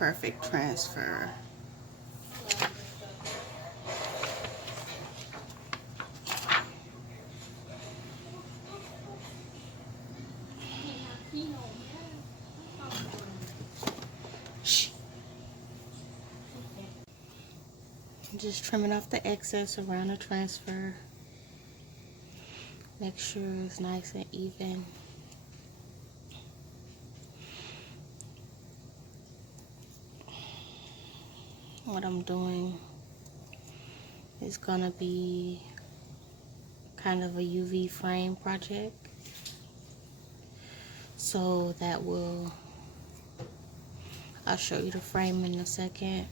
perfect transfer. Just trimming off the excess around the transfer. Make sure it's nice and even. What I'm doing is gonna be kind of a UV frame project. So that will, I'll show you the frame in a second.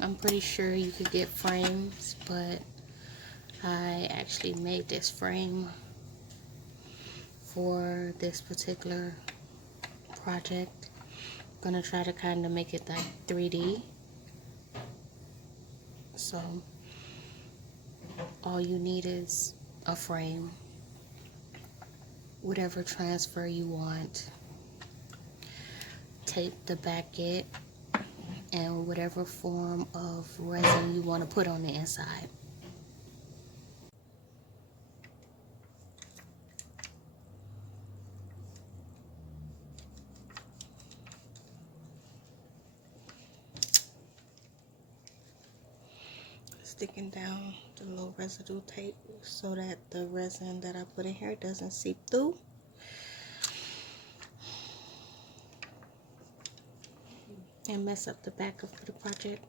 I'm pretty sure you could get frames, but I actually made this frame for this particular project. I'm gonna try to kind of make it like 3D. So all you need is a frame, whatever transfer you want, tape the backet, and whatever form of resin you want to put on the inside. Sticking down the little residue tape so that the resin that I put in here doesn't seep through. And mess up the back of the project.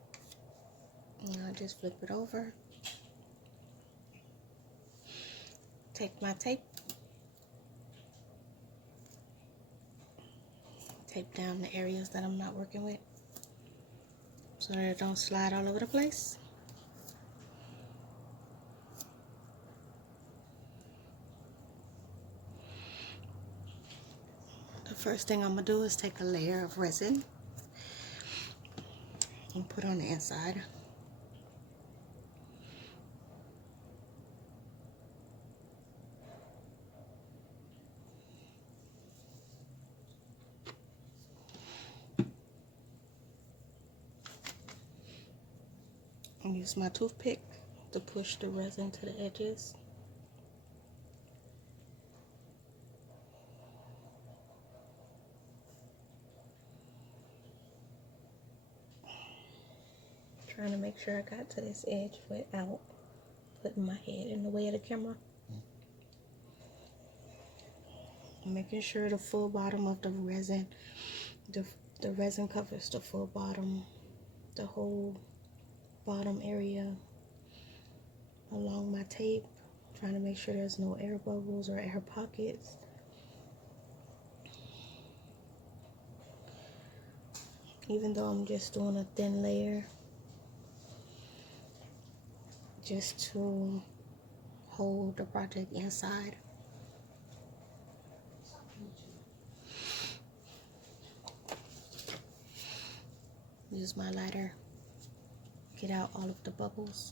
And I'll just flip it over. Take my tape. Tape down the areas that I'm not working with so that it don't slide all over the place. The first thing I'm gonna do is take a layer of resin and put on the inside. And use my toothpick to push the resin to the edges. Trying to make sure I got to this edge without putting my head in the way of the camera. Making sure the full bottom of the resin, the resin covers the full bottom, the whole bottom area along my tape. Trying to make sure there's no air bubbles or air pockets. Even though I'm just doing a thin layer, just to hold the project inside. Use my lighter, get out all of the bubbles.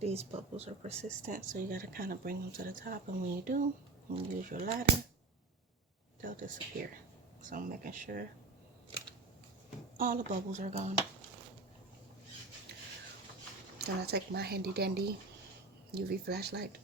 These bubbles are persistent, so you gotta kind of bring them to the top, and when you do, you use your lighter, they'll disappear. So I'm making sure all the bubbles are gone. Then I take my handy dandy UV flashlight.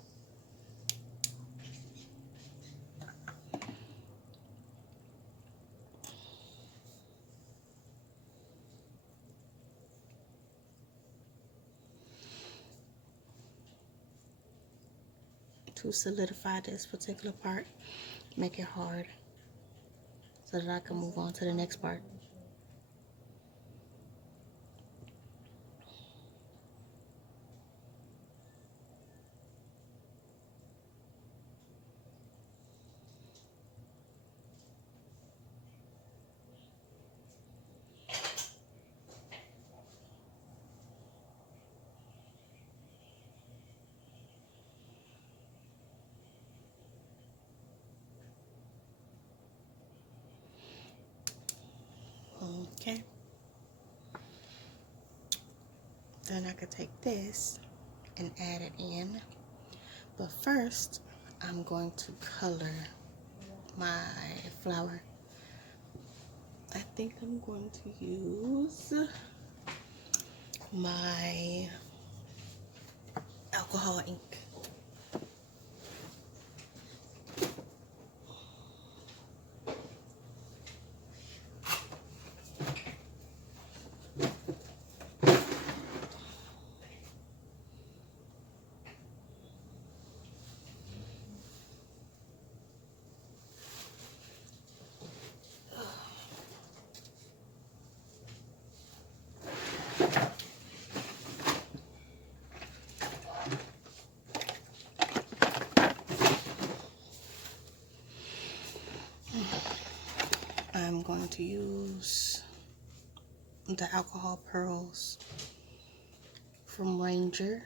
To solidify this particular part, make it hard so that I can move on to the next part. Then I could take this and add it in. But first, I'm going to color my flower. I think I'm going to use my alcohol ink. I'm going to use the alcohol pearls from Ranger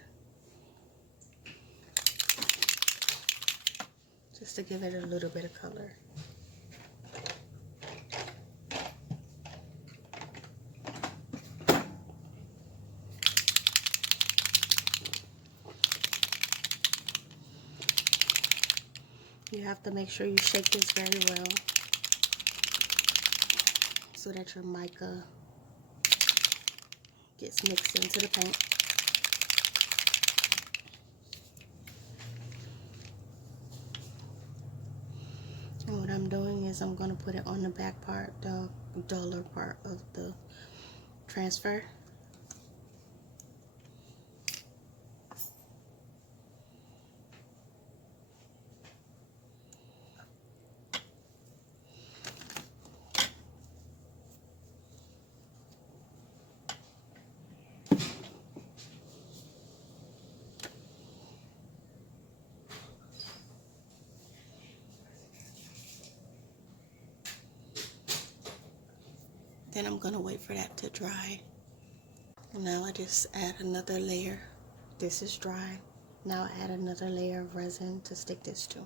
just to give it a little bit of color. You have to make sure you shake this very well so that your mica gets mixed into the paint. And what I'm doing is I'm going to put it on the back part, the duller part of the transfer. Then I'm going to wait for that to dry. Now I just add another layer. This is dry. Now I add another layer of resin to stick this to.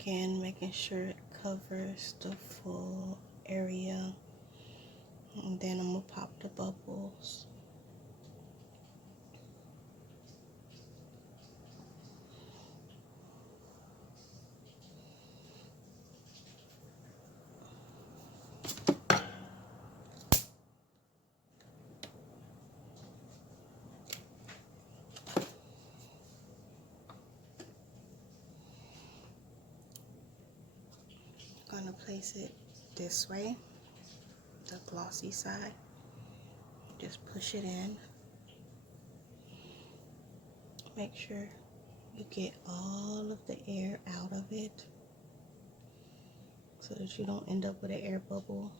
Again, making sure it covers the full area. And then I'm going to pop the bubbles. I'm going to place it this way, the glossy side. Just push it in. Make sure you get all of the air out of it so that you don't end up with an air bubble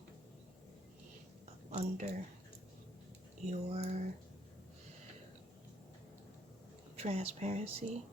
under your transparency.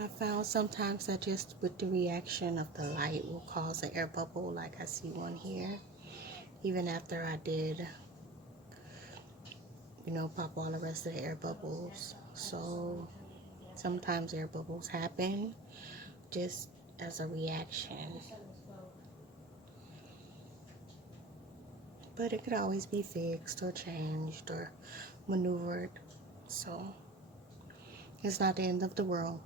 I found sometimes that just with the reaction of the light will cause an air bubble, like I see one here. even after I did, you know, pop all the rest of the air bubbles. So sometimes air bubbles happen just as a reaction, but it could always be fixed or changed or maneuvered, so it's not the end of the world.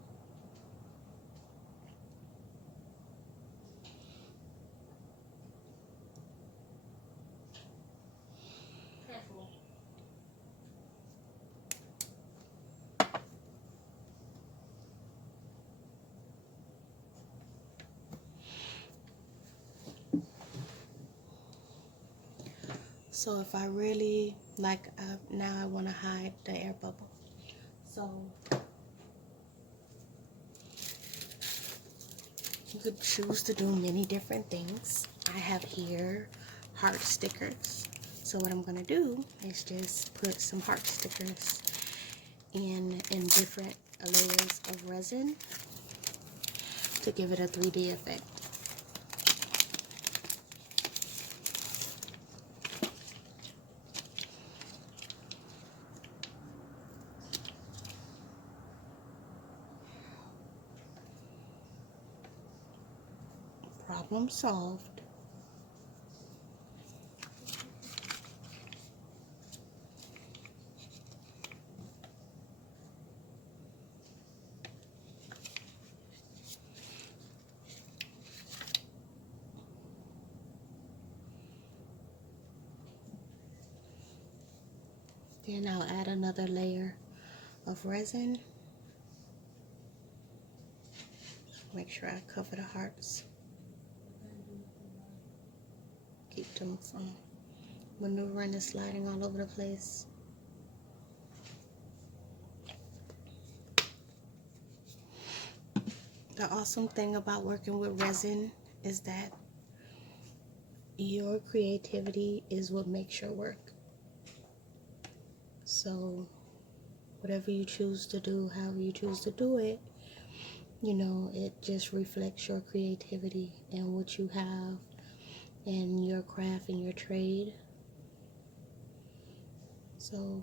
So if I really like, now I want to hide the air bubble. So you could choose to do many different things. I have here heart stickers. So what I'm going to do is just put some heart stickers in different layers of resin to give it a 3D effect. Problem solved. Then I'll add another layer of resin. Make sure I cover the hearts. Keep them from maneuvering and sliding all over the place. The awesome thing about working with resin is that your creativity is what makes your work. So whatever you choose to do, however you choose to do it, you know, it just reflects your creativity and what you have and your craft and your trade. So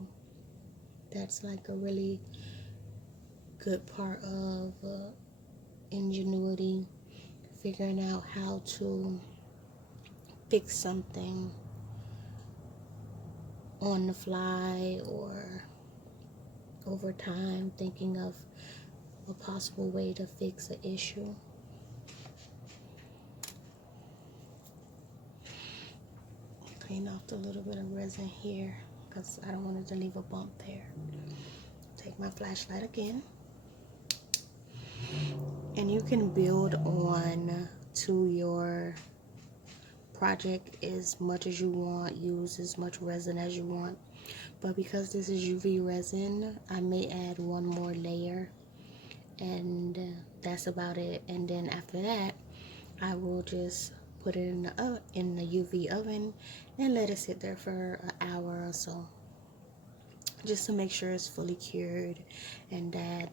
that's like a really good part of ingenuity, figuring out how to fix something on the fly or over time, thinking of a possible way to fix an issue. Clean off the little bit of resin here because I don't want it to leave a bump there. Take my flashlight again. And you can build on to your project as much as you want, use as much resin as you want. But because this is UV resin, I may add one more layer, and that's about it. And then after that, I will just put it in the UV oven and let it sit there for an hour or so, just to make sure it's fully cured and that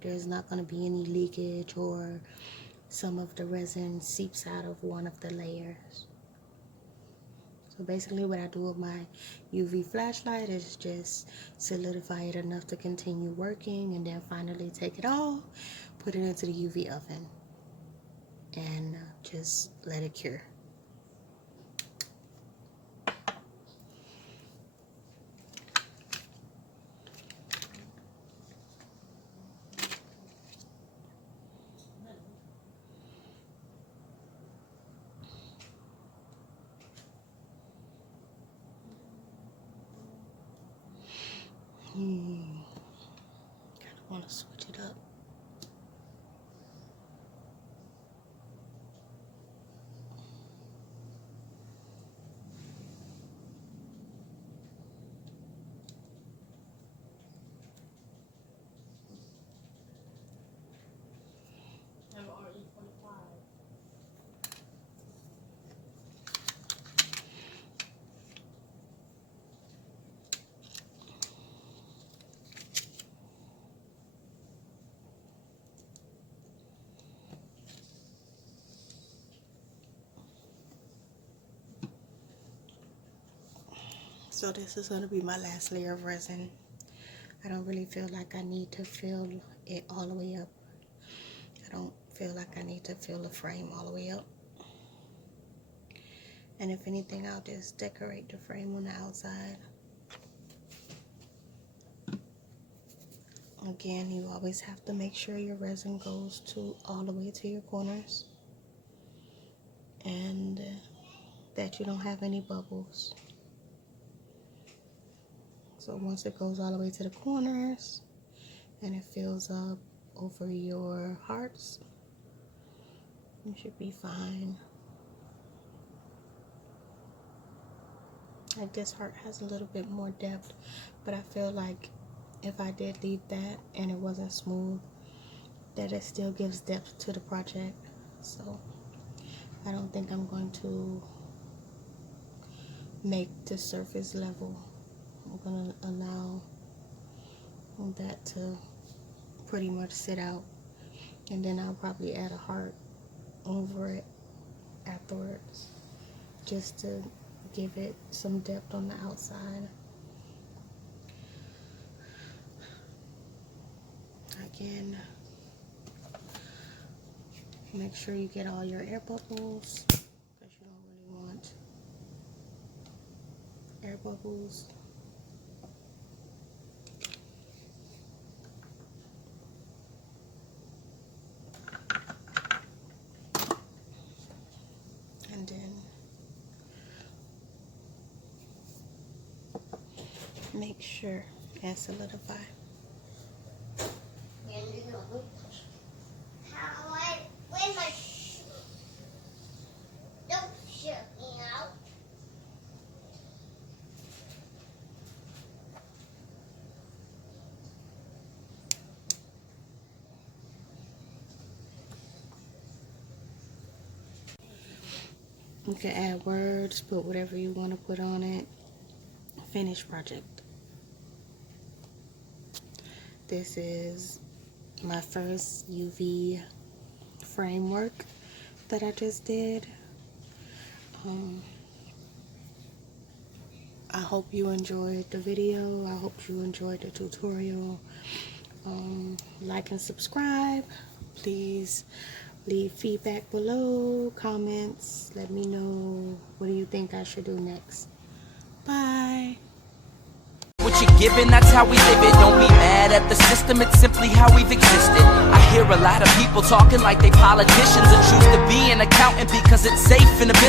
there's not going to be any leakage or some of the resin seeps out of one of the layers. So basically what I do with my UV flashlight is just solidify it enough to continue working, and then finally take it all, put it into the UV oven, and just let it cure. Kind of want to switch it up. So this is going to be my last layer of resin. I don't really feel like I need to fill it all the way up. I don't feel like I need to fill the frame all the way up. And if anything, I'll just decorate the frame on the outside. Again, you always have to make sure your resin goes all the way to your corners, and that you don't have any bubbles. So once it goes all the way to the corners and it fills up over your hearts, you should be fine. Like this heart has a little bit more depth, but I feel like if I did leave that and it wasn't smooth, that it still gives depth to the project. So I don't think I'm going to make the surface level. I'm going to allow that to pretty much sit out, and then I'll probably add a heart over it afterwards, just to give it some depth on the outside. Again, make sure you get all your air bubbles, because you don't really want air bubbles. And then make sure and solidify. You can add words, put whatever you want to put on it. Finished project. This is my first UV framework that I just did. I hope you enjoyed the video. I hope you enjoyed the tutorial. Like and subscribe. Please leave feedback below, comments. Let me know, what do you think I should do next. Bye. What you're given, that's how we live it. Don't be mad at the system, it's simply how we've existed. I hear a lot of people talking like they politicians and choose to be an accountant because it's safe in a business.